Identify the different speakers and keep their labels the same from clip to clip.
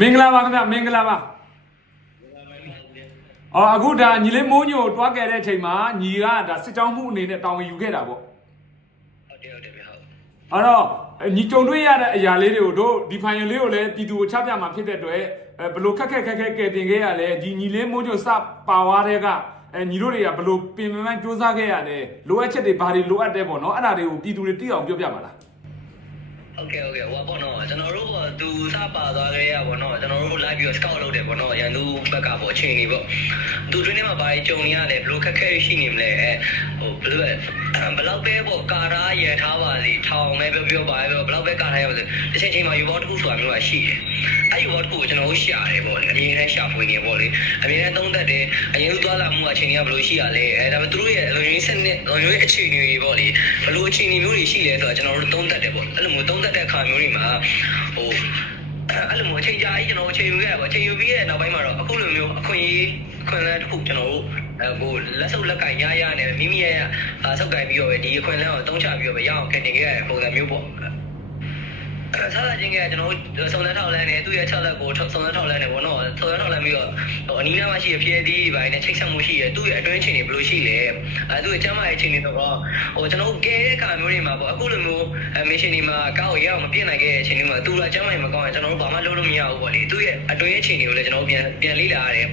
Speaker 1: မင်္ဂလာပါခင်ဗျမင်္ဂလာပါအော်အခုဒါညီလေးမိုးညိုတွားခဲ့တဲ့အချိန်မှာညီကဒါစစ်ကြောင်းမှုအနေနဲ့တောင်းဝင်ယူခဲ့တာပေါ့
Speaker 2: ဟုတ်တယ်ဟုတ်တယ်ဗျဟုတ်
Speaker 1: အဲ့တော့ညီကြုံတွေ့ရတဲ့အရာလေးတွေကိုတို့ဒီဖိုင်ယယ်လေးကိုလည်းပြည်သူကိုချပြမှာဖြစ်တဲ့အတွက်အဲဘလို့ခက်ခက်ခက်ခက်ကယ်တင်ခဲ့ရလဲဒီညီလေးမိုးညိုစပါဝါတဲ့ကအဲညီတို့တွေကဘလို့ပြင်ပန်းစူးစမ်းခဲ့ရတယ်လိုအပ်ချက်တွေဘာတွေလိုအပ်တယ်ပေါ့နော်အဲ့ဒါတွေကိုပြည်သူတွေသိအောင်ပြောပြပါလား
Speaker 2: ဟုတ်ကဲ့ဟုတ်ကဲ့ဟိုပေါ့နော်ကျွန်တော်တို့ကသူစပါသွားခဲ့ရပေါ့နော်ကျွန်တော်တို့ live ပြီး scout လုပ်တယ်ပေါ့နော်ရန်သူဘက်ကပေါ့အချိန်ကြီးပေါ့သူတွင်းထဲမှာဘာကြီးကြုံနေရလဲဘလို့ခက်ခဲရှိနေမလဲအဲဟိုဘလို့ဘလောက်ပဲပေါ့ကာရာရန်ထားပါစီထောင်ပဲပြောပြောပါပဲဘလောက်ပဲကာထားရပါစေတစ်ချိန်ချိန်မှာယူဘောတစ်ခုဆိုတာမျိုးကရှိတယ် အဲယူဘောတစ်ခုကိုကျွန်တော်တို့ရှာတယ်ပေါ့လေအရင်ကရှာဖွေနေပေါ့လေအရင်ကသုံးသက်တယ်အရင်ကသွားလာမှုအချိန်ကြီးကဘလို့ရှိရလဲအဲဒါပေမဲ့သူတို့ရဲ့လုံရင်းစနစ်လုံရင်းအခြေအနေတွေပေါ့လေဘလို့အခြေအနေမျိုးတွေရှိလဲဆိုတော့ကျွန်တော်တို့သုံးသက်တယ်ပေါ့အဲ့လိုမျိုးသုံးသက်တဲ့အခါမျိုးတွေမှာဟိုအဲ့လိုမျိုးအချိန်ကြာကြီးကျွန်တော်အချိန်ယူခဲ့ရပါအချိန်ယူပြီးတဲ့နောက်ပိုင်းမှာတော့အခုလိုမျိုးအခွင့်အရေးအခွင့်အလမ်းတစ်ခုကျွန်တော်တို့အဲဟိုလက်စုပ်လက်ကင်ရရနဲ့မိမိရဲ့အဆုပ်ကင်ပြီးတော့ပဲဒီအခွင့်အလမ်းကိုတုံးချပြီးတော့ပဲရအောင်ခင်တင်ခဲ့ရတဲ့ပုံစံမျိုးပေါ့အဲ ဆလာချင်းကကျွန်တော်တို့စုံစမ်းထောက်လန်းနေသူ့ရဲ့ချက်လက်ကိုစုံစမ်းထောက်လန်းနေပေါ့နော်စုံစမ်းထောက်လန်းပြီးတော့ဟိုအနီးနားမှာရှိတဲ့ဖြည့်သီးတွေပိုင်းနဲ့ချိတ်ဆက်မှုရှိရသူ့ရဲ့အတွင်းချိန်တွေဘယ်လိုရှိလဲအဲသူ့ရဲ့ကျမ်းမာရေးချိန်တွေတော့ဟိုကျွန်တော်ကဲတဲ့ခါမျိုးတွေမှာပေါ့အခုလိုမျိုးမစ်ရှင်တွေမှာကောက်ရအောင်မပြည့်နိုင်ခဲ့တဲ့အချိန်တွေမှာသူ့လာကျမ်းမာရေးမကောင်းရင်ကျွန်တော်တို့ဘာမှလုပ်လို့မရဘူးပေါ့လေသူ့ရဲ့အတွင်းချိန်တွေကိုလည်းကျွန်တော်ပြန်ပြန်လေ့လာရတယ်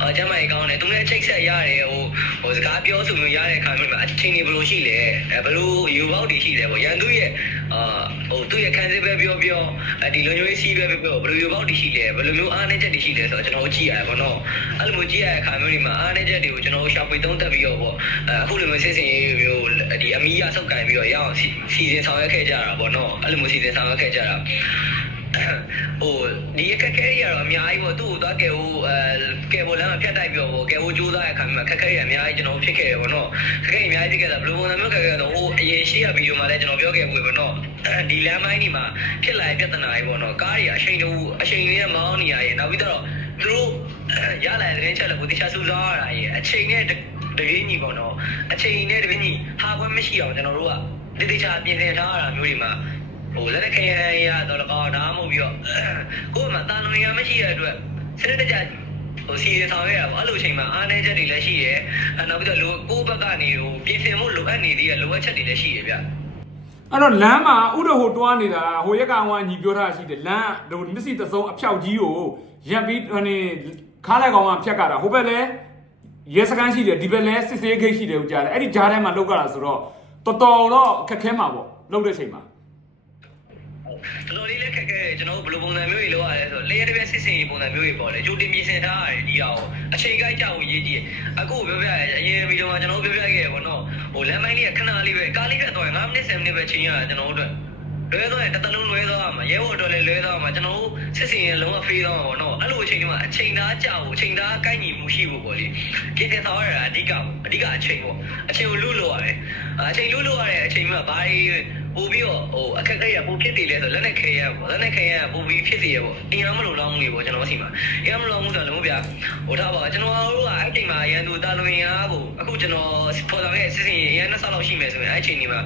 Speaker 2: အဲကျမ်းမာရေးကောင်းတယ်သူနဲ့ချိတ်ဆက်ရတယ်ဟိုဟိုစကားပြောဆိုမျိုးရတဲ့ခါမျိုးမှာအချိန်တွေဘယ်လိုရှိလဲအဲဘယ်လိုယူပေါက်တွေရှိလဲပေါ့ရန်သူ့ရဲ့ အာဟိုသူ့ရဲ့ခံစစ်ပဲပြောပြောဒီလိုမျိုးစီးပဲပြောဘယ်လိုယူပေါက်တွေရှိလဲဘယ်လိုမျိုးအားနည်းချက်တွေရှိလဲဆိုတော့ကျွန်တော်ကြည့်ရတယ်ပေါ့နော်အဲ့လိုမျိုးကြည့်ရတဲ့ခါမျိုးတွေမှာအားနည်းချက်တွေကိုကျွန်တော်ရှာဖွေသုံးသပ်ပြီးတော့ပေါ့အခုလိုမျိုးစစ်စင်ရေးမျိုးဒီအမီးရဆုပ်ကင်ပြီးတော့ရအောင်စီစဉ်ဆောင်ရွက်ခဲ့ကြတာပေါ့နော်အဲ့လိုမျိုးစီစဉ်ဆောင်ရွက်ခဲ့ကြတာ ဟိုဒီအခက်အခဲတွေကတော့အများကြီးပေါ့သူ့ကိုသွားကဲဟိုအဲကဲဘောလမ်းမှာဖြတ်တိုက်ပြီးတော့ပေါ့ကဲဟိုကြိုးစားတဲ့အခါမှာခက်ခဲတွေအများကြီးကျွန်တော်ဖြစ်ခဲ့တယ်ပေါ့နော်ခက်ခဲအများကြီးဖြစ်ခဲ့တာဘယ်လိုပုံစံမျိုးခက်ခဲတော့ဟိုအရင်ရှိရဗီဒီယိုမှာလည်းကျွန်တော်ပြောခဲ့ဘူးပေါ့နော်ဒီလမ်းမိုင်းဒီမှာဖြစ်လာတဲ့ပြဿနာတွေပေါ့နော်ကားတွေအချိန်တူအချိန်လေးမောင်းနေရရဲ့နောက်ပြီးတော့သူတို့ရလာတဲ့သတင်းချက်လက်ကိုတခြားစူးစမ်းရတာရဲ့အချိန်နဲ့တပြေးညီပေါ့နော်အချိန်နဲ့တပြေးညီဟာခွင့်မရှိအောင်ကျွန်တော်တို့ကတခြားပြင်ဆင်ထားရတာမျိုးတွေမှာ ဟိုလက်လက်ခရမ်းရတော့လကောက်ဒါမှမဟုတ်ပြီးတော့ကိုယ်မှာတာလွန်ရမရှိတဲ့အတွက်စနစ်တကျဟိုစီရင်ဆောင်ရတာပေါ့အဲ့လိုအချိန်မှာအားနည်းချက်တွေလည်းရှိတယ်အဲနောက်ပြီးတော့လိုကိုယ့်ဘက်ကနေဟိုပြင်ဆင်မှုလိုအပ်နေသေးတဲ့လိုအပ်ချက်တွေလည်းရှိတယ်ဗျ
Speaker 1: အဲ့တော့လမ်းမှာဥဒဟိုတွားနေတာဟိုရက်ကောင်ကညီပြောထားရှိတယ်လမ်းဟိုမျက်စိတစ်စုံအဖြောက်ကြီးကိုရပ်ပြီးဟိုနေခါးလိုက်ကောင်ကဖြတ်ကြတာဟိုဘက်လည်းရဲစခန်းရှိတယ်ဒီဘက်လည်းစစ်စေးဂိတ်ရှိတယ်ဦးကြားတယ်အဲ့ဒီကြားထဲမှာလောက်ကြတာဆိုတော့တော်တော်တော့ခက်ခဲမှာပေါ့လောက်တဲ့ချိန်မှာ
Speaker 2: တော်တော်လေးလည်းခက်ခဲတယ်ကျွန်တော်တို့ဘယ်လိုပုံစံမျိုးတွေလုပ်ရလဲဆိုတော့လေရတဲ့ပြစစ်စင်ပုံစံမျိုးတွေပေါ့လေကြိုတင်ပြင်ဆင်ထားရတယ်ဒီအောင်အချိန်ကိုက်ကြောက်ရေးကြည့်အခုပြောပြရအရင်ဗီဒီယိုမှာကျွန်တော်ပြောပြခဲ့ရပေါ့နော်ဟိုလမ်းမိုင်းလေးကခဏလေးပဲကားလေးကတော့9မိနစ်10မိနစ်ပဲချိန်ရတာကျွန်တော်တို့အတွက်လွဲသွားရင်တစ်တလုံးလွဲသွားမှာရဲဘော်တော်လည်းလွဲသွားမှာကျွန်တော်တို့စစ်စင်ရင်လုံးဝဖေးသွားမှာပေါ့နော်အဲ့လိုအချိန်တွေမှာအချိန်သားကြောက်အချိန်သားကိုက်ညီမှုရှိဖို့ပေါ့လေပြင်ဆင်ဆောင်ရတာအဓိကအဓိကအချိန်ပေါ့အချိန်ကိုလူလို့ရတယ်အချိန်လူလို့ရတဲ့အချိန်မှာဘာတွေ ပို့ပြီးတော့ဟိုအခက်အခဲရပို့ဖြစ်တယ်လဲဆိုလက်နဲ့ခဲရပေါ့လက်နဲ့ခဲရပို့ပြီးဖြစ်တယ်ပေါ့အင်အားမလို့လောင်းမှုတွေပေါ့ကျွန်တော်စီမှာအင်အားမလို့မှုဆိုတော့လုံးပြဟိုထားပါကျွန်တော်တို့ကအဲ့ချိန်မှာရန်သူတာလွင်အားကိုအခုကျွန်တော်ပေါ်ဆောင်ရဲ့စစ်စင်ရန်နှစ်ဆလောက်ရှိမယ်ဆိုရင်အဲ့ချိန်ဒီမှာ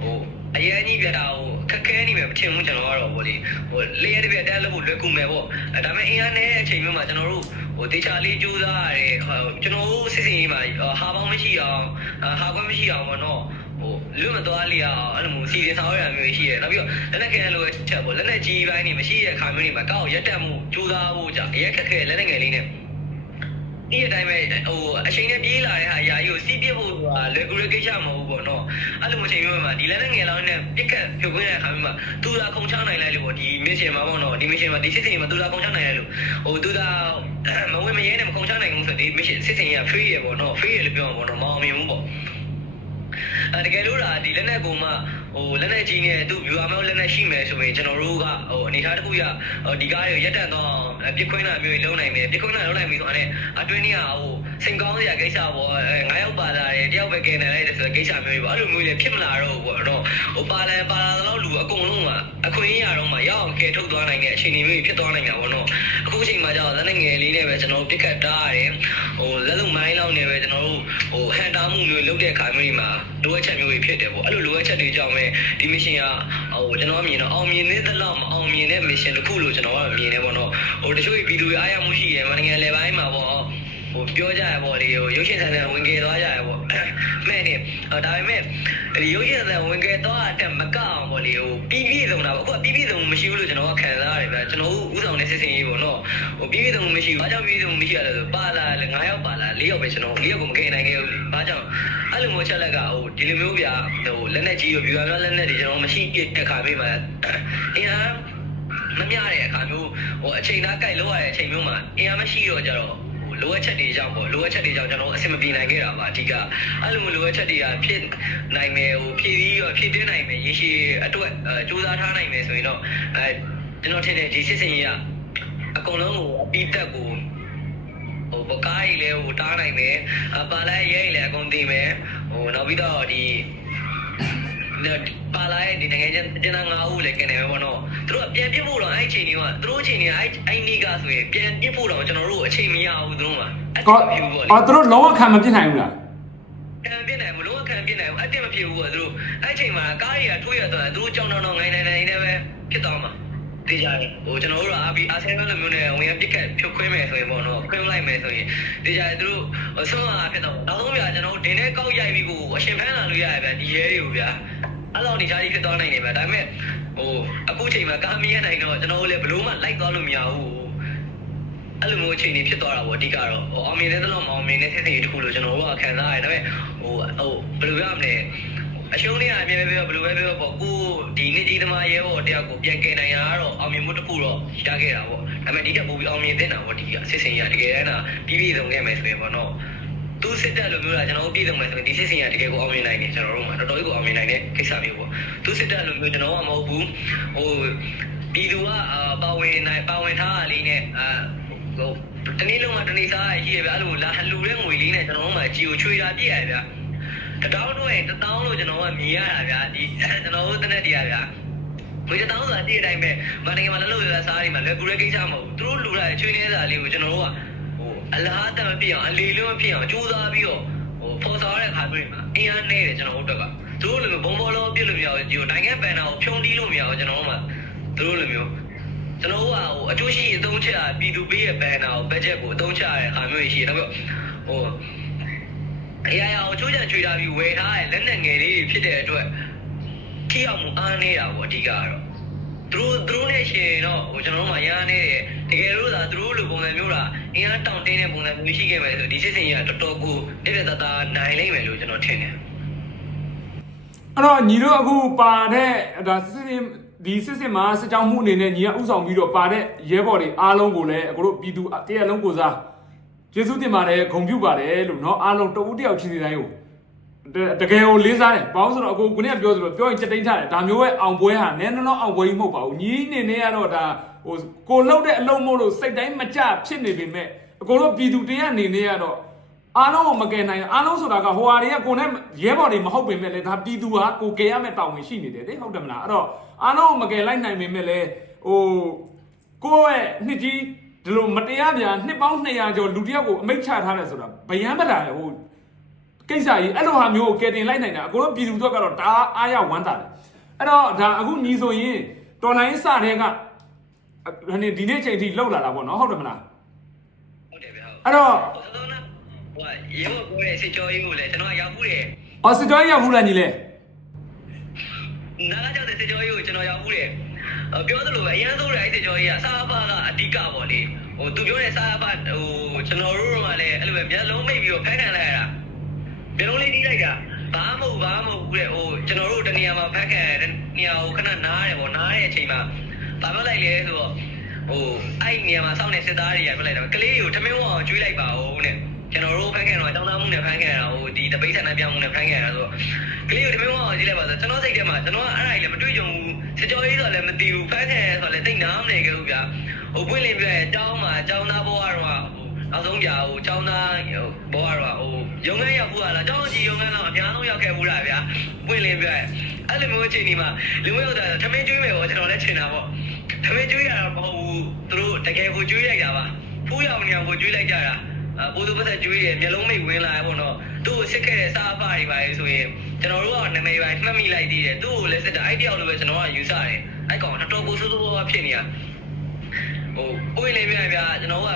Speaker 2: ဟိုအရင်ကြီးပြတာဟိုခက်ခဲနေမယ်မထင်ဘူးကျွန်တော်ကတော့ဗောလေဟိုလေရတဲ့ပြတက်လို့လွယ်ကူမယ်ပေါ့အဲဒါပေမဲ့အင်အားနဲ့အချိန်မျိုးမှာကျွန်တော်တို့ဟိုတေချာလေးကြိုးစားရတယ်ကျွန်တော်တို့စစ်စင်ရေးမှာဟာပေါင်းမရှိအောင်ဟာကွက်မရှိအောင်ပေါ့နော် ဟိုလူမသွားလိအောင်အဲ့လိုမျိုးစီစဉ်ဆောင်ရတာမျိုးရှိတယ်နောက်ပြီးတော့လက်နဲ့ကန်လိုချက်ပေါ့လက်နဲ့ကြီးပိုင်းနေမရှိတဲ့ခါမျိုးတွေမှာကောက်ရက်တက်မှုကြိုးစားဖို့ကြာအရက်ခက်ခဲလက်နဲ့ငယ်လေးနဲ့ဒီအတိုင်းပဲဟိုအချိန်နဲ့ပြေးလာတဲ့ဟာအရာကြီးကိုစီးပြစ်ဖို့ဆိုတာလွယ်ကူရကိစ္စမဟုတ်ဘူးပေါ့နော်အဲ့လိုမျိုးချိန်မျိုးမှာဒီလက်နဲ့ငယ်လောင်းနဲ့ပြစ်ခတ်ဖြုတ်ခွင်းတဲ့ခါမျိုးမှာသူသာခုံချနိုင်လိုက်လို့ပေါ့ဒီမစ်ရှင်မှာပေါ့နော်ဒီမစ်ရှင်မှာဒီစစ်စင်မှာသူသာခုံချနိုင်လိုက်လို့ဟိုသူသာမဝင်မရဲနဲ့မခုံချနိုင်ဘူးဆိုဒီမစ်ရှင်စစ်စင်က free ရပေါ့နော် free ရလို့ပြောမှာပေါ့နော်မအောင်မြင်ဘူးပေါ့အဲ တကယ်လို့ဒါဒီလက်နဲ့ကိုမှဟိုလက်နဲ့ကြီးနဲ့သူ့ viewer မျိုးလက်နဲ့ရှိမယ်ဆိုရင်ကျွန်တော်တို့ကဟိုအနေထားတစ်ခုရဟိုဒီကားတွေကိုရက်တန်တော့ပြစ်ခွင်းတာမျိုးလုံးနိုင်မယ်ပြစ်ခွင်းတာလုံးနိုင်ပြီဆိုတော့အတွင်းကြီးကဟို စိန်ကောင်းစရာကိစ္စပေါ့အဲငါးယောက်ပါလာတယ်တယောက်ပဲကင်တယ်လိုက်တယ်ဆိုတော့ကိစ္စမျိုးတွေပေါ့အဲ့လိုမျိုးတွေဖြစ်မလာတော့ဘူးပေါ့အဲ့တော့ဟိုပါလန်ပါလာတော့လူအကုန်လုံးကအခွင့်အရေးရတော့မှရအောင်ကဲထုတ်သွားနိုင်တဲ့အခြေအနေမျိုးဖြစ်သွားနိုင်တာပေါ့နော်အခုအချိန်မှာကျတော့လက်နဲ့ငယ်လေးနဲ့ပဲကျွန်တော်တို့ပြစ်ခတ်တားရတယ်ဟိုလက်လုံးမိုင်းလောက်နေပဲကျွန်တော်တို့ဟိုဟန်တာမှုမျိုးလုပ်တဲ့အခါမျိုးတွေမှာလိုအပ်ချက်မျိုးတွေဖြစ်တယ်ပေါ့အဲ့လိုလိုအပ်ချက်တွေကြောင့်ပဲဒီမရှင်ကဟိုကျွန်တော်အမြင်တော့အောင်မြင်နေသလောက်မအောင်မြင်တဲ့မရှင်တစ်ခုလို့ကျွန်တော်ကမြင်နေပေါ့နော်ဟိုတချို့ဗီဒီယိုအားရမှုရှိတယ်မနိုင်ငံလေပိုင်းမှာပေါ့ ဟိုပြောကြရပေါ့လေဟိုရုပ်ရှင်ဆန်ဆန်ဝင်ကြသွားကြရပေါ့မဲ့နေဒါပေမဲ့ဒီရုပ်ရှင်ဆန်ဆန်ဝင်ကြသွားတဲ့မကအောင်ပေါ့လေဟိုပြီးပြည့်စုံတာပေါ့အခုကပြီးပြည့်စုံမရှိဘူးလို့ကျွန်တော်ကခံစားရတယ်ဗျကျွန်တော်ဥဆောင်တဲ့စစ်စင်ရေးပေါ့နော်ဟိုပြီးပြည့်စုံမရှိဘူးဘာကြောင့်ပြီးပြည့်စုံမရှိရလဲဆိုပါလာလေ9ယောက်ပါလာ4ယောက်ပဲကျွန်တော်4ယောက်ကိုမခဲ့နိုင်ခဲ့ဘူးလေဘာကြောင့်အဲ့လိုမျိုးချက်လက်ကဟိုဒီလိုမျိုးဗျာဟိုလက်နဲ့ကြီးရော viewer များလက်နဲ့တွေကျွန်တော်မရှိပြည့်တဲ့ခါပေးမှာအင်အားမမျှတဲ့အခါမျိုးဟိုအချိန်သားကြိုက်လောက်ရတဲ့အချိန်မျိုးမှာအင်အားမရှိတော့ကြတော့ဟို လိုအပ်ချက်တွေကြောင့်ပေါ့လိုအပ်ချက်တွေကြောင့်ကျွန်တော်အဆင်မပြေနိုင်ခဲ့တာပါအဓိကအဲ့လိုမျိုးလိုအပ်ချက်တွေကဖြစ်နိုင်မယ်ဟိုဖြည့်ပြီးတော့ဖြည့်တင်းနိုင်မယ်ရေရှည်အတွက်အဲစူးစမ်းထားနိုင်မယ်ဆိုရင်တော့အဲကျွန်တော်ထင်တယ်ဒီစစ်စင်ကြီးကအကုန်လုံးကိုအပြီးတက်ကိုဟိုပကားကြီးလဲဟိုတားနိုင်မယ်အပါလိုက်ရဲကြီးလဲအကုန်သိမယ်ဟိုနောက်ပြီးတော့ဒီ ပါလာတဲ့ဒီနိုင်ငံချင်းတင်တာငါးဦးလည်းကျန်တယ်ပဲပေါ့နော်သူတို့ကပြန်ပြစ်ဖို့တော့အဲ့အချိန်တွေကသူတို့အချိန်တွေကအဲ့အဲ့နေ့ကဆိုရင်ပြန်ပြစ်ဖို့တော့ကျွန်တော်တို့အချိန်မရဘူးသူတို့ကအဲ့
Speaker 1: ကော
Speaker 2: ဒါပြပေါ့လေ
Speaker 1: အော်သူတို့လုံးဝခံမပြစ်နိုင်ဘူးလား
Speaker 2: ခံပြစ်နိုင်မလို့ခံပြစ်နိုင်ဘူးအတက်မဖြစ်ဘူးကသူတို့အဲ့အချိန်မှာကားတွေကထွေးရတော့သူတို့ကြောင်တောင်တောင်ငိုင်းနိုင်နိုင်နေပဲဖြစ်သွားမှာတေးကြတယ်ဟိုကျွန်တော်တို့ကအာဘီအာဆင်နယ်လိုမျိုးနဲ့ဝင်ပြစ်ခတ်ဖြုတ်ခွင်းမယ်ဆိုရင်ပေါ့နော်ခွင်းလိုက်မယ်ဆိုရင်တေးကြတယ်သူတို့ဆုံးလာဖြစ်တော့နောက်ဆုံးပြကျွန်တော်တို့ဒင်းနဲ့ကောက်ရိုက်ပြီးကိုအရှင်ဖမ်းလာလို့ရတယ်ဗျဒီရဲတွေကိုဗျာ အဲ့လိုနေချာကြီးဖြစ်သွားနိုင်တယ်ဗျဒါပေမဲ့ဟိုအခုချိန်မှာကာမီးရနိုင်တော့ကျွန်တော်တို့လည်းဘလို့မှလိုက်သွားလို့မရဘူးအဲ့လိုမျိုးအချိန်ကြီးဖြစ်သွားတာပေါ့အဓိကတော့ဟိုအောင်မြင်တဲ့တော့မအောင်မြင်တဲ့စစ်စစ်တခုလို့ကျွန်တော်တို့ကခံစားရတယ်ဒါပေမဲ့ဟိုဟိုဘယ်လိုပြောရမလဲအရှုံးနေရအမြဲပဲဘယ်လိုပဲပြောပေါ့ကိုဒီနေ့ကြီးသမားရဲဘော်တယောက်ကိုပြန်ကယ်နိုင်ရတော့အောင်မြင်မှုတစ်ခုတော့ရခဲ့တာပေါ့ဒါပေမဲ့ဒီကပိုပြီးအောင်မြင်တဲ့တာပေါ့ဒီကစစ်စင်ရတကယ်တမ်းကပြီးပြည့်စုံခဲ့မယ်ဆိုရင်ပေါ့နော် သူစစ်တပ်လိုမျိုးလားကျွန်တော်တို့ပြည်စုံမယ်ဆိုရင်ဒီစစ်စင်ရတကယ်ကိုအောင်မြင်နိုင်တယ်ကျွန်တော်တို့မှာတော်တော်ကြီးကိုအောင်မြင်နိုင်တဲ့ကိစ္စမျိုးပေါ့သူစစ်တပ်လိုမျိုးကျွန်တော်ကမဟုတ်ဘူးဟိုပြည်သူကအာပါဝင်နိုင်ပါဝင်ထားတာလေးနဲ့အာဟိုတနေ့လုံးကတနေ့စားရရှိရဗျအဲ့လိုလာလူတဲ့ငွေလေးနဲ့ကျွန်တော်တို့မှာကြီးကိုချွေတာပြည့်ရဗျတတောင်းတော့ရင်တတောင်းလို့ကျွန်တော်ကမြင်ရတာဗျဒီကျွန်တော်တို့တနက်တည်းရဗျဘယ်တောင်းဆိုတာတည့်တိုင်းပဲမန္တလေးမှာလည်းလို့ရစားနေမှာလက်ကူရဲကိစ္စမဟုတ်ဘူးသူတို့လူလာချွေနေတာလေးကိုကျွန်တော်တို့ကဟို အလားတမဖြစ်အောင်အလေလုံးမဖြစ်အောင်ကြိုးစားပြီးတော့ဟိုပေါ်စားတဲ့အခါမျိုးမှာအင်အားနေတယ်ကျွန်တော်တို့တက်ကသူတို့လိုမျိုးဘုံဘောလုံးပြစ်လို့မရဘူးဒီနိုင်ငံပန်တာကိုဖြုံတီးလို့မရဘူးကျွန်တော်တို့မှာသူတို့လိုမျိုးကျွန်တော်တို့ကဟိုအကျိုးရှိအသုံးချပြည်သူပေးရဲ့ပန်တာကိုဘတ်ဂျက်ကိုအသုံးချရတဲ့အခါမျိုးရှိတယ်ဒါပေမဲ့ဟိုအရာရာကိုချိုးချချွေတာပြီးဝယ်ထားတဲ့လက်နဲ့ငယ်လေးဖြစ်တဲ့အတွက်ထိအောင်မအားနေတာပေါ့အဓိကတော့သူတို့သူတို့နဲ့ရှင်တော့ဟိုကျွန်တော်တို့မှရမ်းနေတယ် တကယ်လို့သာသူတို့လိုပုံစံမျိုးလားအင်အားတောင့်တင်းတဲ့ပုံစံမျိုးရှိခဲ့မယ်ဆိုဒီစစ်စင်ကြီးကတော်တော်ကိုတိတိတတ်တာနိုင်လိမ့်မယ်လို့ကျွန်တော်ထင်တယ်
Speaker 1: အဲ့တော့ညီတို့အခုပါတဲ့ဒါစစ်စစ်ဒီစစ်စစ်မှာစစ်ကြောင်းမှုအနေနဲ့ညီကဥဆောင်ပြီးတော့ပါတဲ့ရဲဘော်တွေအားလုံးကိုလည်းအခုတို့ပြည်သူတရက်လုံးကိုစားကျေးဇူးတင်ပါတယ်ဂုဏ်ပြုပါတယ်လို့เนาะအားလုံးတဦးတယောက်ချင်းစီတိုင်းကိုတကယ်ကိုလေးစားတယ်ဘာလို့ဆိုတော့အခုခုနကပြောသလိုပြောရင်စက်တိန်ထားတယ်ဒါမျိုးပဲအောင်ပွဲဟာနည်းနည်းတော့အောင်ပွဲကြီးမဟုတ်ပါဘူးညီနေနေရတော့ဒါ ဟိုကိုလှုပ်တဲ့အလုံးမို့လို့စိတ်တိုင်းမကြဖြစ်နေပေမဲ့အကုန်လုံးပြည်သူတရက်နေနေရတော့အားလုံးကိုမကယ်နိုင်အားလုံးဆိုတာကဟိုဟာတွေကကိုနဲ့ရဲဘော်တွေမဟုတ်ပေမဲ့လေဒါပြည်သူဟာကိုကယ်ရမယ့်တာဝန်ရှိနေတယ်လေဟုတ်တယ်မလားအဲ့တော့အားလုံးကိုမကယ်လိုက်နိုင်ပေမဲ့လေဟိုကိုယ့်ရဲ့နှစ်ကြီးဒီလိုမတရားပြန်နှစ်ပေါင်း200ကျော်လူတစ်ယောက်ကိုအမိတ်ချထားတယ်ဆိုတာဗယံပတာလေဟိုကိစ္စကြီးအဲ့လိုဟာမျိုးကိုကယ်တင်လိုက်နိုင်တာအကုန်လုံးပြည်သူတို့ကတော့ဒါအားရဝမ်းသာတယ်အဲ့တော့ဒါအခုညီဆိုရင်တော်လိုင်းစတဲ့က ဒီနေ့ဒီနေ့ချိန်ထိလောက်လာတာပေါ့နော်ဟုတ်တယ်မလား
Speaker 2: ဟုတ်တယ်ဗျာ
Speaker 1: အဲ့တော့
Speaker 2: ဟိုသောနာဟိုရေဘောကိုရဲ့စစ်ကြောရေးကိုလည်းကျွန်တော်ရောက်ဘူးတယ်
Speaker 1: အော်စစ်ကြောရေးရောက်ဘူးလားညီလေး
Speaker 2: နားကြောက်တဲ့စစ်ကြောရေးကိုကျွန်တော်ရောက်ဘူးတယ်ပြောသလိုပဲအရင်ဆုံးတဲ့အဲ့စစ်ကြောရေးကစားပါကအဓိကပေါ့လေဟိုသူပြောတဲ့စားပါဟိုကျွန်တော်တို့ကလည်းအဲ့လိုပဲမျက်လုံးမိတ်ပြီးတော့ဖမ်းခံလိုက်ရတာမျိုးလုံးလေးတီးလိုက်တာဘာမှမဟုတ်ဘာမှမဟုတ်ဘူးတဲ့ဟိုကျွန်တော်တို့တနေရာမှာဖက်ခံတဲ့နေရာကိုခဏနားတယ်ပေါ့နားတဲ့အချိန်မှာ ဘာပြောလိုက်လဲဆိုတော့ဟိုအဲ့နေရာမှာစောင့်နေစစ်သားတွေကပြောလိုက်တာကလေးတွေကိုထမင်းဝအောင်ကျွေးလိုက်ပါဦးတဲ့ကျွန်တော်တို့ဖက်ခံတော့အကြောင်းသားမှုနဲ့ဖက်ခံရတာဟိုဒီတပိတ်ဆန်တဲ့ပြောင်းမှုနဲ့ဖက်ခံရတာဆိုတော့ကလေးကိုထမင်းဝအောင်ကျွေးလိုက်ပါဆိုကျွန်တော်စိတ်ထဲမှာကျွန်တော်ကအဲ့ဒါကြီးလည်းမတွေ့ကြုံဘူးစစ်ကြောရေးဆိုလည်းမသိဘူးဖက်ခံရဆိုလည်းတိတ်နားမနေကြဘူးဗျာဟိုပွင့်လင်းပြဲအကြောင်းမှာအကြောင်းသားဘဝတော့ဟိုနောက်ဆုံးပြဟိုចောင်းသားဟိုဘောကတော့ဟိုရုံငန်းရောက်ဘူးလားចောင်းကြီးရုံငန်းတော့အများဆုံးရောက်ခဲ့ဘူးလားဗျာပွင့်လင်းပြအဲ့လိုမျိုးအချိန်ဒီမှာလူမျိုးတော့ထမင်းကျွေးမယ်ပေါ့ကျွန်တော်လည်းချင်တာပေါ့ ထမင်းကျွေးရတာမဟုတ်ဘူးသူတို့တကယ်ကိုကျွေးလိုက်တာပါဖူးရောက်နေအောင်ကိုကျွေးလိုက်ကြတာအပိုးသူပတ်သက်ကျွေးတယ်မျိုးလုံးမိတ်ဝင်လာပေါ့နော်သူ့ကိုစစ်ခဲ့တဲ့စားအဖတွေပါလေဆိုရင်ကျွန်တော်တို့ကနာမည်ပိုင်းမှတ်မိလိုက်သေးတယ်သူ့ကိုလည်းစစ်တာအဲ့တယောက်လိုပဲကျွန်တော်ကယူဆတယ်အဲ့ကောင်တော်တော်ကိုစိုးစိုးဖြစ်နေတာဟိုပွင့်လေးပြဗျာကျွန်တော်က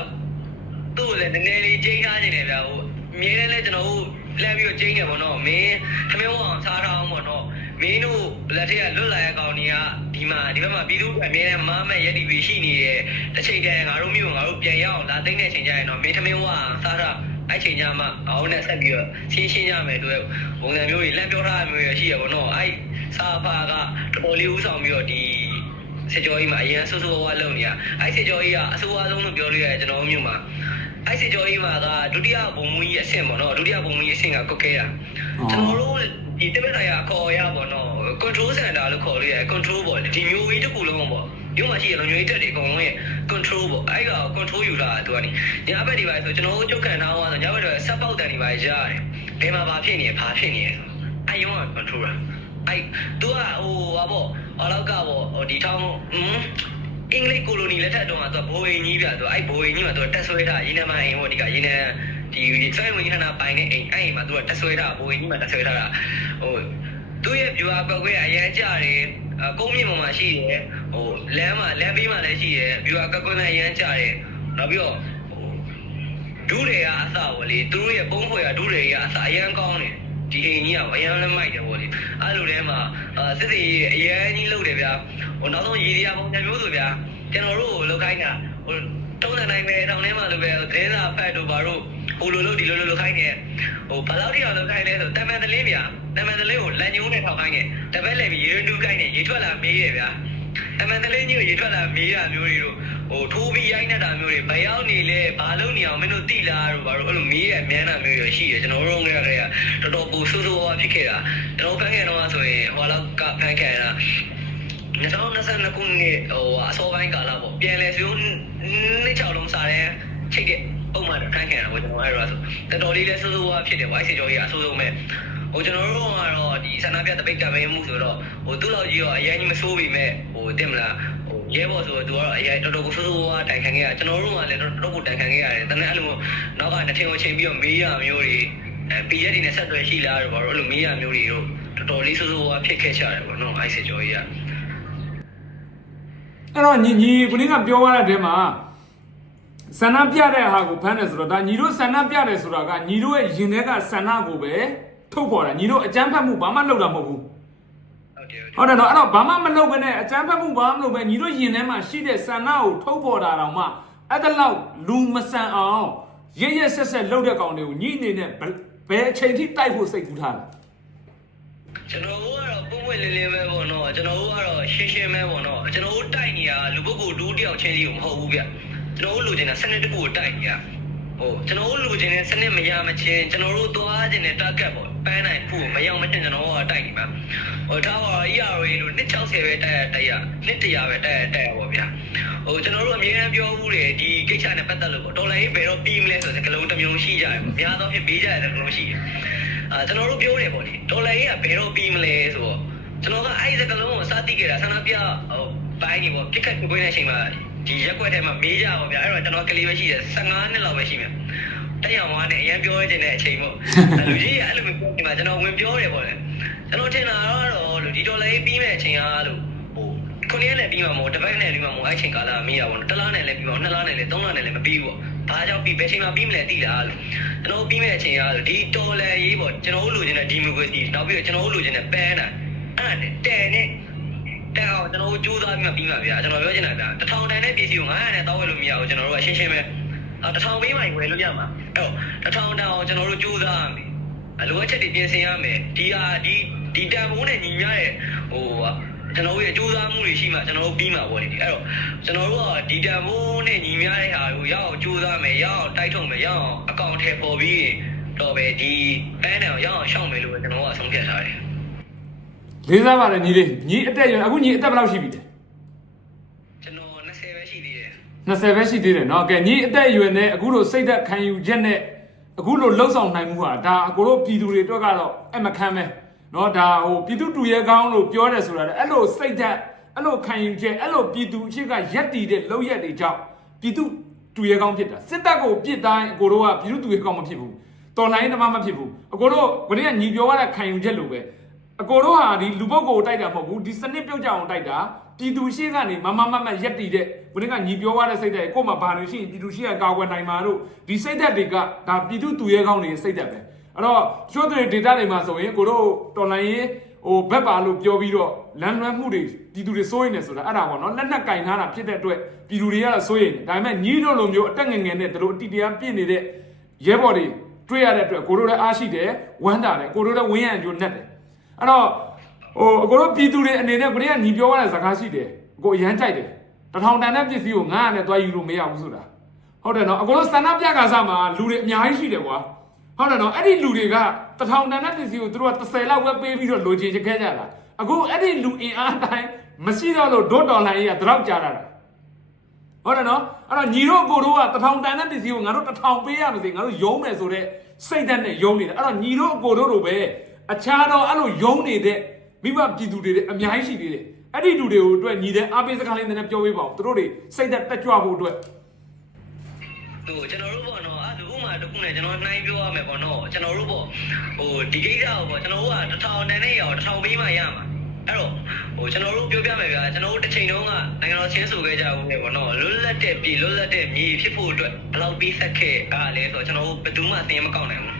Speaker 2: သူ့ကိုလည်းနည်းနည်းလေးချိန်ထားနေတယ်ဗျာဟိုအမြဲတမ်းလည်းကျွန်တော်တို့လှမ်းပြီးတော့ချိန်နေပါတော့မင်းခမင်းဝအောင်စားထားအောင်ပေါ့နော်မင်းတို့လက်ထက်ကလွတ်လာရကောင်တွေက ဒီမှာဒီဘက်မှာပြည်သူ့အမြဲတမ်းမမရက်တီပြီးရှိနေတဲ့တစ်ချိန်တည်းငါတို့မျိုးငါတို့ပြန်ရအောင်လာသိမ့်တဲ့ချိန်ကျရင်တော့မင်းခမင်းဝအောင်စားထားအဲ့ချိန်ကျမှအောင်နဲ့ဆက်ပြီးတော့ရှင်းရှင်းရမယ်တို့ပုံစံမျိုးတွေလက်ပြောထားမျိုးရရှိရပါတော့အဲ့စာဖာကတော်တော်လေးဥဆောင်ပြီးတော့ဒီစစ်ကြောကြီးမှာအရင်ဆူဆူဝါးဝါလုံနေရအဲ့စစ်ကြောကြီးကအဆိုးအဆုံးလို့ပြောလို့ရတယ်ကျွန်တော်တို့မြို့မှာအဲ့စစ်ကြောကြီးမှာကဒုတိယဘုံမူကြီးအဆင့်ပေါ့နော်ဒုတိယဘုံမူကြီးအဆင့်ကကုတ်ခဲတာကျွန်တော်တို့ဒီတပည့်တိုင်းကခေါ်ရပေါ့နော် control center လို့ခေါ်လို့ရတယ် control ပေါ့ဒီမျိုးကြီးတစ်ခုလုံးပေါ့မြို့မှာရှိတဲ့လုံခြုံရေးတပ်တွေအကုန်လုံးရဲ့ control ပေါ့အဲ့က control ယူတာသူကနေညဘက်ဒီပါဆိုကျွန်တော်တို့ချုပ်ခံထားသွားဆိုညဘက်တော့ဆက်ပေါက်တန်ဒီပါရတယ်ဘယ်မှာဘာဖြစ်နေဘာဖြစ်နေလဲအဲ့ရုံးက control တာအဲ့ तू ကဟိုဟာပေါ့အော်လောက်ကပေါ့ဟိုဒီထောင်းဟမ်အင်္ဂလိပ်ကိုလိုနီလက်ထက်တုန်းကသူကဘိုးအိမ်ကြီးပြသူအဲ့ဘိုးအိမ်ကြီးမှာသူကတက်ဆွဲထားရင်းနှမအိမ်ပေါ့ဒီကရင်းနှဒီစိုင်းဝင်ခဏပိုင်နေအိမ်အဲ့အိမ်မှာသူကတက်ဆွဲထားဘိုးအိမ်ကြီးမှာတက်ဆွဲထားတာဟို သူ့ရဲ့ view အပောက်ကွဲအရန်ကြတယ်အကုန်းမြင့်ပေါ်မှာရှိတယ်ဟိုလမ်းမှာလမ်းဘေးမှာလည်းရှိတယ် view အကကွဲလည်းအရန်ကြတယ်နောက်ပြီးတော့ဟိုဒူးတွေကအစပေါ့လေသူတို့ရဲ့ပုံးခွေကဒူးတွေကအစအရန်ကောင်းတယ်ဒီအိမ်ကြီးကအရန်လည်းမိုက်တယ်ဗောလေအဲ့လိုထဲမှာအာစစ်စီအရန်ကြီးလုပ်တယ်ဗျာဟိုနောက်ဆုံးရေဒီယာပုံစံမျိုးဆိုဗျာကျွန်တော်တို့ကိုလောက်ခိုင်းတာဟို တုံးတဲ့နိုင်ပဲတောင်းထဲမှာလိုပဲသတင်းစာဖတ်တို့ဘာတို့ဟိုလိုလိုဒီလိုလိုလောက်ခိုင်းနေဟိုဘယ်လောက်ထိအောင်လောက်ခိုင်းလဲဆိုတမန်တလင်းဗျာတမန်တလင်းကိုလန်ညုံနဲ့ထောက်ခိုင်းနေတပက်လည်းပြီးရေတူးခိုင်းနေရေထွက်လာမေးရဗျာတမန်တလင်းကြီးကိုရေထွက်လာမေးတာမျိုးတွေတို့ဟိုထိုးပြီးရိုက်နေတာမျိုးတွေဘယ်ရောက်နေလဲဘာလုပ်နေအောင်မင်းတို့တိလားတို့ဘာလို့အဲ့လိုမေးရအမြန်းတာမျိုးတွေရှိတယ်ကျွန်တော်တို့ငယ်ကလေးကတော်တော်ပူဆိုးဆိုးဝါးဖြစ်ခဲ့တာကျွန်တော်ဖန်ခဲ့တော့ဆိုရင်ဟိုလောက်ကဖန်ခဲ့တာ 2022ခုနှစ်ဟိုအစောပိုင်းကာလပေါ့ပြန်လဲဆိုနှစ်ချောင်းလုံးစားတယ်ချိတ်တဲ့ပုံမှန်ဖန်ခဲ့တာပေါ့ကျွန်တော်အဲ့တော့ဆိုတော်တော်လေးလဲဆိုးဆိုးဝါးဖြစ်တယ်ဝိုင်းစီကျော်ကြီးအဆိုးဆုံးပဲဟိုကျွန်တော်တို့ကတော့ဒီဆန္ဒပြတပိတ်တပိတ်မှုဆိုတော့ဟိုသူ့လောက်ကြီးရောအရင်ကြီးမဆိုးပြီမဲ့ဟိုတင်မလားဟိုရဲဘော်ဆိုတော့သူကတော့အရင်တော်တော်ကိုဆိုးဆိုးဝါးတိုင်ခံခဲ့ရကျွန်တော်တို့ကလည်းတော်တော်ကိုတိုင်ခံခဲ့ရတယ်တကယ်အဲ့လိုနောက်ကနှစ်ထင်ကိုချိန်ပြီးတော့မေးရမျိုးတွေအဲပီရက်ဒီနဲ့ဆက်သွယ်ရှိလားတော့ဘာလို့အဲ့လိုမေးရမျိုးတွေတော့တော်တော်လေးဆိုးဆိုးဝါးဖြစ်ခဲ့ချတယ်ပေါ့နော်အိုက်စစ်ကျော်ကြီးက
Speaker 1: အဲ့တော့ညီညီကိုင်းကပြောရတဲ့အထဲမှာဆန္ဒပြတဲ့ဟာကိုဖမ်းတယ်ဆိုတော့ဒါညီတို့ဆန္ဒပြတယ်ဆိုတာကညီတို့ရဲ့ရင်ထဲကဆန္ဒကိုပဲထုတ်ပေါ်တာညီတို့အကြမ်းဖက်မှုဘာမှလုပ်တာမဟုတ်ဘူး
Speaker 2: ဟုတ်တယ်
Speaker 1: ဟုတ်တယ်နော်အဲ့တော့ဘာမှမလုပ်ဘဲနဲ့အကြမ်းဖက်မှုဘာမှမလုပ်ဘဲညီတို့ရင်ထဲမှာရှိတဲ့ဆန္ဒကိုထုတ်ပေါ်တာတောင်မှအဲ့ဒါလောက်လူမဆန်အောင်ရရဆက်ဆက်လုပ်တဲ့ကောင်တွေကိုညီအနေနဲ့ဘယ်ဘယ်အချိန်ထိတိုက်ဖို့စိတ်ကူးထားလဲ
Speaker 2: ကျွန်တော် တို့ကတော့ပုံပွင့်လေးလေးပဲပေါ့နော်ကျွန်တော်တို့ကတော့ရှင်းရှင်းပဲပေါ့နော်ကျွန်တော်တို့တိုက်နေတာလူပုဂ္ဂိုလ်ဒူးတယောက်ချင်းစီကိုမဟုတ်ဘူးဗျကျွန်တော်တို့လိုချင်တာစနစ်တစ်ခုကိုတိုက်နေတာဟိုကျွန်တော်တို့လိုချင်တဲ့စနစ်မရမချင်းကျွန်တော်တို့သွားချင်တဲ့ target ပေါ့ပန်းနိုင်ဖို့မရောက်မချင်းကျွန်တော်တို့ကတိုက်နေမှာဟိုဒါကတော့ ERA လို့260ပဲတိုက်ရတိုက်ရ200ပဲတိုက်ရတိုက်ရပေါ့ဗျာဟိုကျွန်တော်တို့အမြဲတမ်းပြောဘူးလေဒီကိစ္စနဲ့ပတ်သက်လို့ပေါ့ဒေါ်လာရေးဘယ်တော့ပြီးမလဲဆိုတဲ့ကလုံးတစ်မျိုးရှိကြတယ်ပေါ့များသောဖြင့်ပေးကြတဲ့ကလုံးရှိတယ်အာကျွန်တော်တို့ပြောတယ်ပေါ့လေဒေါ်လာရေးကဘယ်တော့ပြီးမလဲဆိုတော့ ကျွန်တော်ကအဲ့ဒီစကလုံးကိုစတိခဲ့တာဆန္ဒပြဟိုပိုင်းနေပေါ့ပြစ်ခတ်ကိုင်းတဲ့အချိန်မှာဒီရက်ွက်ထဲမှာမေးကြပါဗျာအဲ့တော့ကျွန်တော်ကလေးပဲရှိတယ်15နှစ်လောက်ပဲရှိမယ်တရားမနဲ့အရင်ပြောရခြင်းတဲ့အချိန်ပေါ့လူကြီးကအဲ့လိုမျိုးပြောနေမှာကျွန်တော်ဝင်ပြောတယ်ပေါ့လေကျွန်တော်ထင်တာကတော့လူဒီဒေါ်လာရေးပြီးမဲ့အချိန်အားလို့ဟိုခုနှစ်ရက်နဲ့ပြီးမှာမဟုတ်တစ်ပတ်နဲ့ပြီးမှာမဟုတ်အဲ့ချိန်ကာလမေးရပါတော့တစ်လားနဲ့လည်းပြီးမှာနှစ်လားနဲ့လည်းသုံးလားနဲ့လည်းမပြီးဘူးပေါ့ဘာကြောင့်ပြီးဘယ်ချိန်မှာပြီးမလဲသိလားလို့ကျွန်တော်ပြီးမဲ့အချိန်အားလို့ဒီဒေါ်လာရေးပေါ့ကျွန်တော်တို့လိုချင်တဲ့ဒီမိုကရေစီနောက်ပြီးတော့ကျွန်တော်တို့လိုချင်တဲ့ပန်းတာ အဲ့ဒါနဲ့တဲနဲ့တဲအောင်ကျွန်တော်တို့ကြိုးစားပြီးမှပြီးမှာဗျာကျွန်တော်ပြောချင်တာဗျာတစ်ထောင်တန်တဲ့ပစ္စည်းကို900နဲ့တောင်းဝယ်လို့မရဘူးကျွန်တော်တို့ကရှင်းရှင်းပဲအော်တစ်ထောင်ပေးမှဝယ်လို့ရမှာအဲ့တော့တစ်ထောင်တန်အောင်ကျွန်တော်တို့ကြိုးစားရမယ်အလိုအပ်ချက်တွေပြင်ဆင်ရမယ်ဒီဟာဒီဒီတန်ဖိုးနဲ့ညီမျှတဲ့ဟိုကျွန်တော်တို့ရဲ့စူးစမ်းမှုတွေရှိမှကျွန်တော်တို့ပြီးမှာပေါ့လေအဲ့တော့ကျွန်တော်တို့ကဒီတန်ဖိုးနဲ့ညီမျှတဲ့ဟာကိုရအောင်စူးစမ်းမယ်ရအောင်တိုက်ထုတ်မယ်ရအောင်အကောင့်ထဲပေါ်ပြီးတော့ပဲဒီပန်းတယ်ကိုရအောင်ရှောက်မယ်လို့ပဲကျွန်တော်ကအဆုံးဖြတ်ထားတယ်
Speaker 1: လေးစားပါတယ်ညီလေးညီအသက်ရအခုညီအသက်ဘယ်လောက်ရှိပြီလဲ
Speaker 2: ကျွန်တော်20ပဲရှိသေးတယ်
Speaker 1: 20ပဲရှိသေးတယ်เนาะကဲညီအသက်အရွယ်နဲ့အခုလိုစိတ်သက်ခံယူချက်နဲ့အခုလိုလှုပ်ဆောင်နိုင်မှုဟာဒါအကိုတို့ပြည်သူတွေအတွက်ကတော့အမခံပဲเนาะဒါဟိုပြည်သူတူရဲကောင်းလို့ပြောတယ်ဆိုတာလေအဲ့လိုစိတ်သက်အဲ့လိုခံယူချက်အဲ့လိုပြည်သူအဖြစ်ကရက်တည်တဲ့လှုပ်ရက်တွေကြောင့်ပြည်သူတူရဲကောင်းဖြစ်တာစစ်တပ်ကိုပြစ်တိုင်းအကိုတို့ကပြည်သူတူရဲကောင်းမဖြစ်ဘူးတော်လိုင်းတမမဖြစ်ဘူးအကိုတို့ဘယ်နည်းညီပြောရတဲ့ခံယူချက်လိုပဲ အကိုတို့ဟာဒီလူပုဂ္ဂိုလ်ကိုတိုက်တာမဟုတ်ဘူးဒီစနစ်ပြုတ်ကြအောင်တိုက်တာပြည်သူရှိကနေမမမမရက်တီတဲ့ဘုရင်ကညီပြောသွားတဲ့စိတ်ဓာတ်ကို့မှာဘာလို့ရှိရင်ပြည်သူရှိကကာကွယ်နိုင်မှာတို့ဒီစိတ်ဓာတ်တွေကဒါပြည်သူသူရဲကောင်းတွေစိတ်ဓာတ်ပဲအဲ့တော့ချို့တဲ့ data တွေမှာဆိုရင်ကိုတို့တော်လိုင်းရေးဟိုဘက်ပါလို့ပြောပြီးတော့လမ်းလွှမ်းမှုတွေပြည်သူတွေစိုးရိမ်နေဆိုတာအဲ့ဒါပေါ့နော်လက်နက်ကင်ထားတာဖြစ်တဲ့အတွက်ပြည်သူတွေကတော့စိုးရိမ်နေဒါပေမဲ့ညီတို့လိုမျိုးအတက်ငယ်ငယ်နဲ့တို့အတိတရားပြည့်နေတဲ့ရဲဘော်တွေတွေ့ရတဲ့အတွက်ကိုတို့လည်းအားရှိတယ်ဝမ်းသာတယ်ကိုတို့လည်းဝင်းရံကြိုးနဲ့တယ် အဲ့တော့ဟိုအကိုတို့ပြည်သူတွေအနေနဲ့ကိုရီးယားညီပြောရတဲ့စကားရှိတယ်အကိုအရန်ကြိုက်တယ်တထောင်တန်တဲ့ပစ္စည်းကို900နဲ့သွားယူလို့မရဘူးဆိုတာဟုတ်တယ်နော်အကိုတို့စန္ဒပြကားစားမှာလူတွေအများကြီးရှိတယ်ကွာဟုတ်တယ်နော်အဲ့ဒီလူတွေကတထောင်တန်တဲ့ပစ္စည်းကိုသူတို့က30လောက်ပဲပေးပြီးတော့လိုချင်ချင်ခဲ့ကြတာအခုအဲ့ဒီလူအင်အားတိုင်းမရှိတော့လို့ဒုဒေါ်လာကြီးကတရောက်ကြတာဟုတ်တယ်နော်အဲ့တော့ညီတို့အကိုတို့ကတထောင်တန်တဲ့ပစ္စည်းကိုငါတို့တထောင်ပေးရမစေငါတို့ယုံမယ်ဆိုတော့စိတ်ဓာတ်နဲ့ယုံနေတယ်အဲ့တော့ညီတို့အကိုတို့လိုပဲ အခြားတော့အဲ့လိုယုံနေတဲ့မိဘပြည်သူတွေလည်းအများကြီးရှိသေးတယ်အဲ့ဒီလူတွေကိုအတွက်ညီတဲ့အားပေးစကားလေးနည်းနည်းပြောပေးပါဦးသူတို့တွေစိတ်ဓာတ်တက်ကြွဖို့အတွက်
Speaker 2: ဟိုကျွန်တော်တို့ပေါ့နော်အဲ့ဒါဥမာတစ်ခုနဲ့ကျွန်တော်နှိုင်းပြောရမယ်ပေါ့နော်ကျွန်တော်တို့ပေါ့ဟိုဒီကိစ္စကိုပေါ့ကျွန်တော်တို့ကတစ်ထောင်တန်တဲ့ရောတစ်ထောင်ပေးမှရမှာအဲ့တော့ဟိုကျွန်တော်တို့ပြောပြမယ်ဗျာကျွန်တော်တို့တစ်ချိန်တုန်းကနိုင်ငံတော်ချင်းဆိုခဲ့ကြဘူးလေပေါ့နော်လွတ်လပ်တဲ့ပြည်လွတ်လပ်တဲ့မြေဖြစ်ဖို့အတွက်ဘယ်လောက်ပြီးဆက်ခဲ့အားလဲဆိုတော့ကျွန်တော်တို့ဘယ်သူမှအသိမကောက်နိုင်ဘူး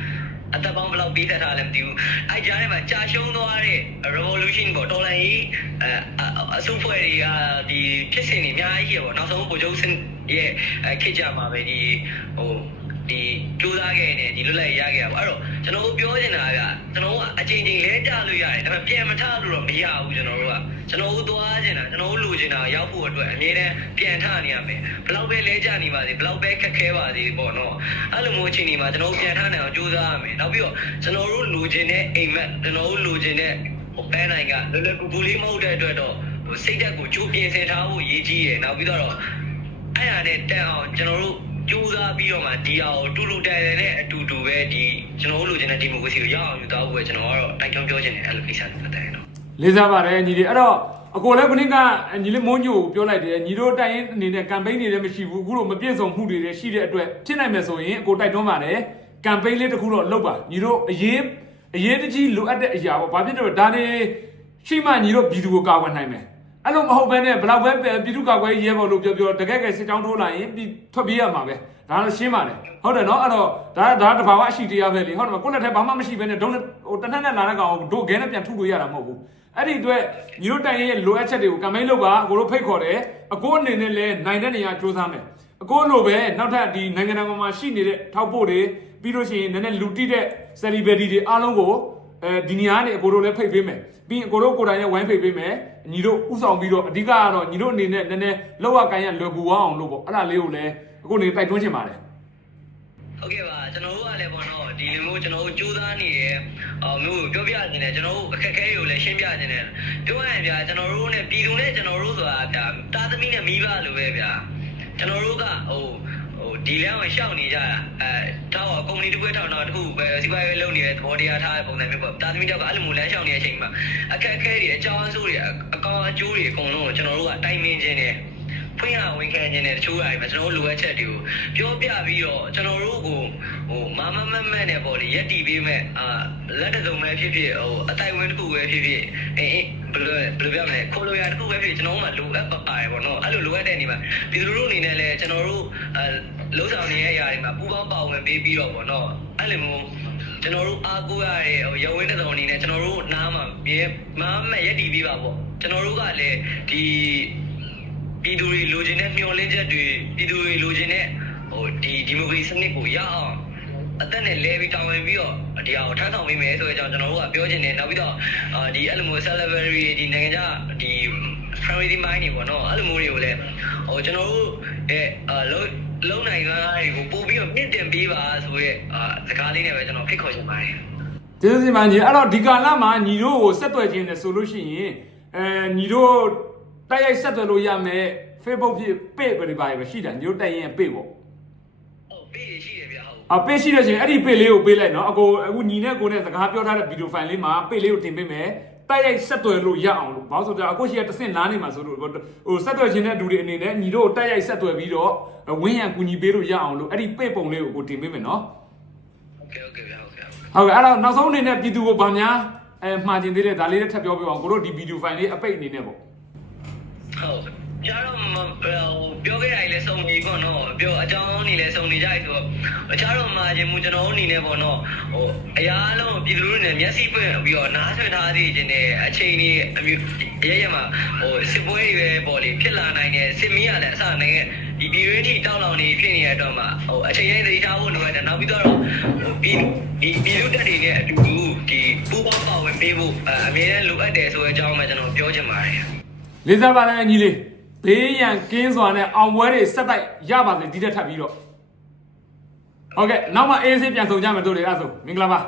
Speaker 2: အသက်ပေါင်းဘယ်လောက်ပြီးသက်ထားလဲမသိဘူးအဲ့ကြားထဲမှာကြာရှုံးသွားတဲ့ revolution ပေါ့တော်လှန်ရေးအဲအစုဖွဲ့တွေကဒီဖြစ်စဉ်တွေအများကြီးရပေါ့နောက်ဆုံးဗိုလ်ချုပ်စင်ရဲ့ခေတ်ကြမှာပဲဒီဟို ဒီကြိုးစားခဲ့နေဒီလွတ်လပ်ရခဲ့တာပေါ့အဲ့တော့ကျွန်တော်တို့ပြောနေတာကကျွန်တော်တို့ကအချိန်ချင်းလဲကြလို့ရတယ်ဒါပေမဲ့ပြန်မထလို့တော့မရဘူးကျွန်တော်တို့ကကျွန်တော်တို့သွားချင်တာကျွန်တော်တို့လိုချင်တာရောက်ဖို့အတွက်အမြဲတမ်းပြန်ထနေရမယ်ဘယ်လောက်ပဲလဲကြနေပါစေဘယ်လောက်ပဲခက်ခဲပါစေပေါ့နော်အဲ့လိုမျိုးအချိန်ဒီမှာကျွန်တော်တို့ပြန်ထနိုင်အောင်ကြိုးစားရမယ်နောက်ပြီးတော့ကျွန်တော်တို့လိုချင်တဲ့အိမ်မက်ကျွန်တော်တို့လိုချင်တဲ့ဟိုပဲနိုင်ကလွယ်လွယ်ကူကူလေးမဟုတ်တဲ့အတွက်တော့ဟိုစိတ်ဓာတ်ကိုကြိုးပြင်ဆင်ထားဖို့ရည်ကြီးရယ်နောက်ပြီးတော့အဲ့ဒါနဲ့တက်အောင်ကျွန်တော်တို့ ကြိုးစားပြီးတော့မှဒီအောင်တူတူတဲတဲနဲ့အတူတူပဲဒီကျွန်တော်တို့လိုချင်တဲ့ဒီမိုကရေစီကိုရအောင်ယူသွားဖို့ပဲကျွန်တော်ကတော့တိုက်တွန်းပြောချင်တယ်အဲ့လိုကိစ္စတွေပတ်သက်ရင်တော့
Speaker 1: လေးစားပါတယ်ညီတွေအဲ့တော့အကိုလည်းခဏကညီလေးမုန်းညို့ကိုပြောလိုက်တယ်ညီတို့တိုင်ရင်အနေနဲ့ကမ်ပိန်းတွေလည်းမရှိဘူးအခုလိုမပြည့်စုံမှုတွေလည်းရှိတဲ့အတွက်ဖြစ်နိုင်မယ်ဆိုရင်အကိုတိုက်တွန်းပါတယ်ကမ်ပိန်းလေးတစ်ခုတော့လုပ်ပါညီတို့အရေးအရေးတကြီးလိုအပ်တဲ့အရာပေါ့ဘာဖြစ်လို့လဲဒါတွေရှိမှညီတို့ပြည်သူကိုကာကွယ်နိုင်မယ် အဲ့လိုမဟုတ်ဘဲနဲ့ဘလောက်ပဲပြည်သူ့ကာကွယ်ရေးရဲဘော်လို့ပြောပြောတကယ်ကဲစစ်ကြောင်းထိုးလာရင်ပြည်ထွက်ပြေးရမှာပဲဒါတော့ရှင်းပါတယ်ဟုတ်တယ်နော်အဲ့တော့ဒါဒါတဘာဝအရှိတရားပဲလေဟုတ်တယ်မကိုယ့်လက်ထဲဘာမှမရှိဘဲနဲ့ဒုံးနဲ့ဟိုတနက်နဲ့လာတဲ့ကောင်ကိုဒို့ဂဲနဲ့ပြန်ထုလို့ရတာမဟုတ်ဘူးအဲ့ဒီအတွက်ညီတို့တိုင်ရဲ့လိုအပ်ချက်တွေကိုကမိန်လုပ်ပါအကိုတို့ဖိတ်ခေါ်တယ်အကိုအနေနဲ့လည်းနိုင်တဲ့နေရာစူးစမ်းမယ်အကိုလိုပဲနောက်ထပ်ဒီနိုင်ငံတော်မှာရှိနေတဲ့ထောက်ပို့တွေပြီးလို့ရှိရင်နည်းနည်းလူတိတဲ့ celebrity တွေအားလုံးကိုအဲဒီနေရာကနေအကိုတို့လည်းဖိတ်ပေးမယ်ပြီးရင်အကိုတို့ကိုယ်တိုင်လည်းဝိုင်းဖိတ်ပေးမယ် ညီတို့ဥဆောင်ပြီးတော့အဓိကကတော့ညီတို့အနေနဲ့နည်းနည်းလောက်ရကိုင်းရလွယ်ကူအောင်လို့ပေါ့အဲ့ဒါလေးကိုလည်းအခုနေတိုက်တွန်းချင်ပါတယ်
Speaker 2: ဟုတ်ကဲ့ပါကျွန်တော်တို့ကလည်းပေါ့နော်ဒီလိုမျိုးကျွန်တော်တို့ကြိုးစားနေတယ်အော်မျိုးပြောပြနေတယ်ကျွန်တော်တို့အခက်အခဲတွေကိုလည်းရှင်းပြနေတယ်ပြောရရင်ဗျာကျွန်တော်တို့နဲ့ပြည်သူနဲ့ကျွန်တော်တို့ဆိုတာဗျာတာသမီနဲ့မိဘလိုပဲဗျာကျွန်တော်တို့ကဟိုဟို ဒီလမ်းကိုရှောက်နေကြတာအဲတော့ကုမ္ပဏီတစ်ခုထောင်တော့တစ်ခုပဲစီးပွားရေးလုပ်နေတဲ့သဘောတရားထားတဲ့ပုံစံမျိုးပေါ့တာသမီတော့ကအဲ့လိုမျိုးလမ်းရှောက်နေတဲ့အချိန်မှာအခက်အခဲတွေအကြောင်းအဆိုးတွေအကောင်အကျိုးတွေအကုန်လုံးကိုကျွန်တော်တို့ကတိုင်ပင်ခြင်းနဲ့ဖွင့်ရဝင်ခံခြင်းနဲ့တချို့အရာတွေမှာကျွန်တော်တို့လိုအပ်ချက်တွေကိုပြောပြပြီးတော့ကျွန်တော်တို့ကိုဟိုမမမမတ်နဲ့ပေါ့လေရက်တီပေးမဲ့အာလက်တစုံပဲဖြစ်ဖြစ်ဟိုအတိုင်ဝင်းတစ်ခုပဲဖြစ်ဖြစ်အေးအေးဘယ်လိုဘယ်လိုပြောမလဲခိုလိုရတစ်ခုပဲဖြစ်ဖြစ်ကျွန်တော်တို့ကလိုအပ်ပါပါတယ်ပေါ့နော်အဲ့လိုလိုအပ်တဲ့နေမှာဒီလိုလိုအနေနဲ့လဲကျွန်တော်တို့အဲ လုံးဆောင်နေတဲ့အရာတွေမှာပူပေါင်းပါဝင်ပေးပြီးတော့ပေါ့နော်အဲ့လိုမျိုးကျွန်တော်တို့အားကိုးရတဲ့ဟိုရဝင်းတဲ့စုံအနေနဲ့ကျွန်တော်တို့နားမှာမြေမမတ်ရက်တီပေးပါပေါ့ကျွန်တော်တို့ကလည်းဒီပြည်သူတွေလိုချင်တဲ့မျှော်လင့်ချက်တွေပြည်သူတွေလိုချင်တဲ့ဟိုဒီဒီမိုကရေစီစနစ်ကိုရအောင်အသက်နဲ့လဲပြီးတောင်းဝင်ပြီးတော့ဒီဟာကိုထမ်းဆောင်ပေးမယ်ဆိုတဲ့အကြောင်းကျွန်တော်တို့ကပြောချင်တယ်နောက်ပြီးတော့အာဒီအဲ့လိုမျိုး celebrity ဒီနိုင်ငံခြားဒီ family mind တွေပေါ့နော်အဲ့လိုမျိုးတွေကိုလည်းဟိုကျွန်တော်တို့ရဲ့အာလုံး လုံးနိုင်ငံတွေကိုပို့ပြီးတော့မြင့်တင်ပေးပါဆိုရဲအာစကားလေးနဲ့ပဲကျွန်တော်ဖိတ်ခေါ်ချင်ပါတယ်
Speaker 1: ကျေးဇူးတင်ပါညီအဲ့တော့ဒီကာလမှာညီတို့ကိုဆက်သွယ်ခြင်းနဲ့ဆိုလို့ရှိရင်အဲညီတို့တိုက်ရိုက်ဆက်သွယ်လို့ရမယ် Facebook ဖြစ် page ပဲဒီပါပဲရှိတာညီတို့တိုက်ရင် page ပေါ့
Speaker 2: ဟုတ်ပေးရရှိတယ်ဗျာဟုတ်
Speaker 1: အ page ရှိတဲ့ချင်းအဲ့ဒီ page လေးကိုပေးလိုက်နော်အကိုအခုညီနဲ့ကိုနဲ့စကားပြောထားတဲ့ video file လေးမှာ page လေးကိုတင်ပေးမယ် တိုက်ရိုက်ဆက်သွယ်လို့ရအောင်လို့ဘာလို့ဆိုတော့အခုရှိရတဆင့်လားနေမှာဆိုလို့ဟိုဆက်သွယ်ခြင်းတဲ့လူတွေအနေနဲ့ညီတို့တိုက်ရိုက်ဆက်သွယ်ပြီးတော့ဝင်းရံကူညီပေးလို့ရအောင်လို့အဲ့ဒီပေ့ပုံလေးကိုကိုတင်ပေးမယ်နော်
Speaker 2: ဟုတ်ကဲ့ဟုတ်ကဲ့ဟုတ်ကဲ့
Speaker 1: ဟုတ်ကဲ့အဲ့တော့နောက်ဆုံးအနေနဲ့ပြည်သူကိုဗာများအဲမှားခြင်းသေးတယ်ဒါလေးလည်းထပ်ပြောပြအောင်ကိုတို့ဒီဗီဒီယိုဖိုင်လေးအပိတ်အနေနဲ့ပေါ့
Speaker 2: ဟုတ်ကျတော့ မဟိုပြောခဲ့ရတယ်လဲစုံကြီးပေါ့နော်ပြောအကြောင်းနေလဲစုံနေကြတယ်ဆိုတော့ကျတော့မှာခြင်းမူကျွန်တော်တို့အနေနဲ့ပေါ့နော်ဟိုအရာလုံးပြည်သူလူထုနဲ့မျက်စိပွင့်ပြီးတော့နားဆွဲထားသေးခြင်းနဲ့အချိန်ကြီးအမျိုးရဲရဲမှာဟိုစစ်ပွဲတွေပဲပေါ့လေဖြစ်လာနိုင်တယ်စစ်မီးရလည်းအစနိုင်တဲ့ဒီပြည်ရင်းကြီးတောက်လောင်နေဖြစ်နေရတော့မှဟိုအချိန်ရဲ့သတိထားဖို့လိုရတယ်နောက်ပြီးတော့ဟိုပြည်ဒီပြည်လူတက်တွေနဲ့အတူတူဒီပူပေါင်းပါဝင်ပေးဖို့အမြဲတမ်းလိုအပ်တယ်ဆိုတဲ့အကြောင်းပဲကျွန်တော်ပြောချင်ပါတယ်
Speaker 1: လေးစားပါတဲ့ညီလေး ဘေးရန်ကင်းစွာနဲ့အောင်ပွဲတွေဆက်တိုက်ရပါစေဒီတက်ထပ်ပြီးတော့ဟုတ်ကဲ့နောက်မှအေးဆေးပြန်ဆောင်ကြမယ်တို့တွေအဲ့ဒါဆိုမင်္ဂလာပါ